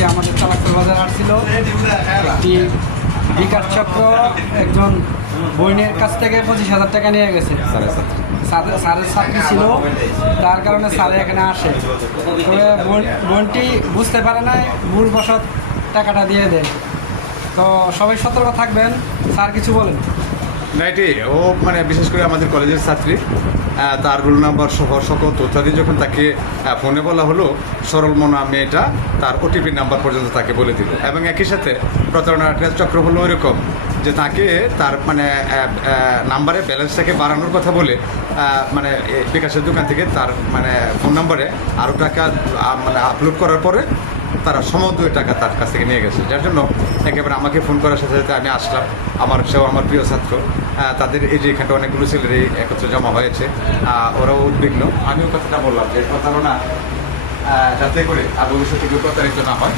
আজকে আমাদের চালাকল বাজার আসছিল একটি বিকাশ চক্র একজন বোনের কাছ থেকে 25,000 টাকা নিয়ে গেছে। স্যারের ছাত্রী ছিল, তার কারণে স্যারে এখানে আসে। তবে বোনটি বুঝতে পারে না, ভুলবশত টাকাটা দিয়ে দেয়। তো সবাই সতর্ক থাকবেন। স্যার কিছু বলেন। না, এটি ও মানে বিশেষ করে আমাদের কলেজের ছাত্রী, তার রোল নাম্বার সহ সকল তথ্যাদি যখন তাকে ফোনে বলা হলো, সরল মনা মেয়েটা তার ওটিপি নাম্বার পর্যন্ত তাকে বলে দিল। এবং একই সাথে প্রতারণার একটা চক্র হলো এরকম যে তাকে তার মানে নাম্বারে ব্যালেন্সটাকে বাড়ানোর কথা বলে মানে বিকাশের দোকান থেকে তার মানে ফোন নাম্বারে আরও টাকা মানে আপলোড করার পরে তারা সমুদ্র টাকা তার কাছ থেকে নিয়ে গেছে। যার জন্য একেবারে আমাকে ফোন করার সাথে সাথে আমি আসলাম। সেও আমার প্রিয় ছাত্র, তাদের এই যে এখানটা অনেকগুলো ছেলেরই একত্রে জমা হয়েছে, ওরাও উদ্বিগ্ন। আমিও কথাটা বললাম যে প্রতারণা যাতে করে আর ভবিষ্যতে কেউ প্রতারিত না হয়।